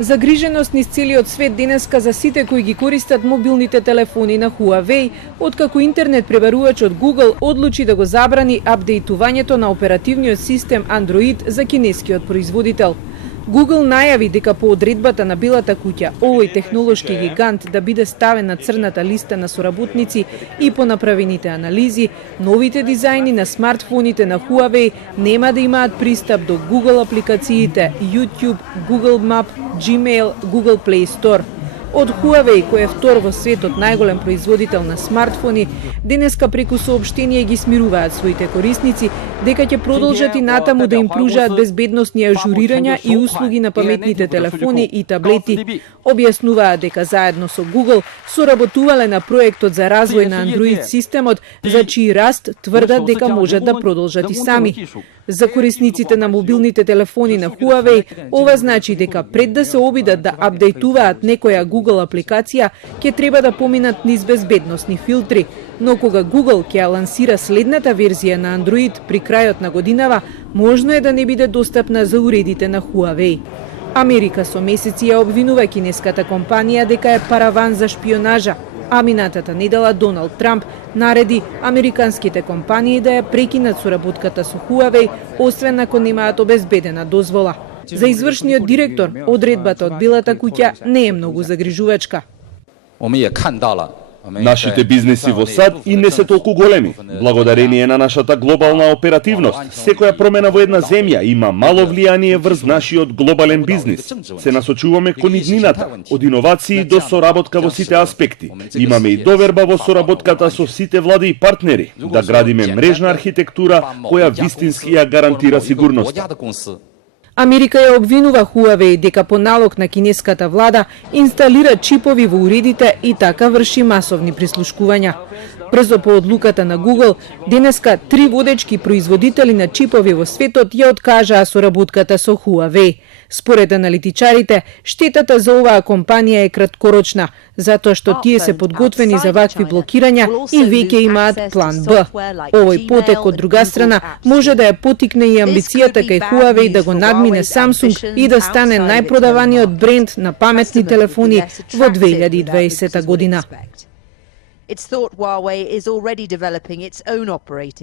Загриженост низ целиот свет денеска за сите кои ги користат мобилните телефони на Huawei, откако интернет пребарувачот Google одлучи да го забрани апдейтувањето на оперативниот систем Android за кинескиот производител. Google најави дека по одредбата на Белата куќа овој технолошки гигант да биде ставен на црната листа на соработници и по направените анализи, новите дизајни на смартфоните на Huawei нема да имаат пристап до Google апликациите YouTube, Google Map, Gmail, Google Play Store. Од Huawei, кој е втор во светот најголем производител на смартфони, денеска преку соопштение ги смируваат своите корисници дека ќе продолжат и натаму да им пружаат безбедносни ажурирања и услуги на паметните телефони и таблети. Објаснуваат дека заедно со Google соработувале на проектот за развој на Android системот, за чиј раст тврдат дека можат да продолжат и сами. За корисниците на мобилните телефони на Huawei, ова значи дека пред да се обидат да апдейтуваат некоја Google апликација, ќе треба да поминат низ безбедносни филтри. Но кога Google ќе лансира следната верзија на Android при крајот на годинава, можно е да не биде достапна за уредите на Huawei. Америка со месеци ја обвинува кинеската компанија дека е параван за шпионажа, а минатата недела Доналд Трамп нареди американските компании да ја прекинат соработката со Huawei, освен ако немаат обезбедена дозвола. За извршниот директор, одредбата од Белата куќа не е многу загрижувачка. Нашите бизнеси во САД и не се толку големи. Благодарение на нашата глобална оперативност, секоја промена во една земја има мало влијание врз нашиот глобален бизнис. Се насочуваме кон иднината, од иновации до соработка во сите аспекти. Имаме и доверба во соработката со сите влади и партнери, да градиме мрежна архитектура која вистински ја гарантира сигурноста. Америка ја обвинува Huawei дека по налог на кинеската влада инсталира чипови во уредите и така врши масовни прислушкувања. Брзо по одлуката на Google, денеска 3 водечки производители на чипови во светот ја откажаа соработката со Huawei. Според аналитичарите, штетата за оваа компанија е краткорочна, затоа што тие се подготвени за вакви блокирања и веќе имаат план Б. Овој потек од друга страна може да ја потикне и амбицијата кај Huawei да го надмине Samsung и да стане најпродаваниот бренд на паметни телефони во 2020 година. It's thought Huawei is already developing its own operating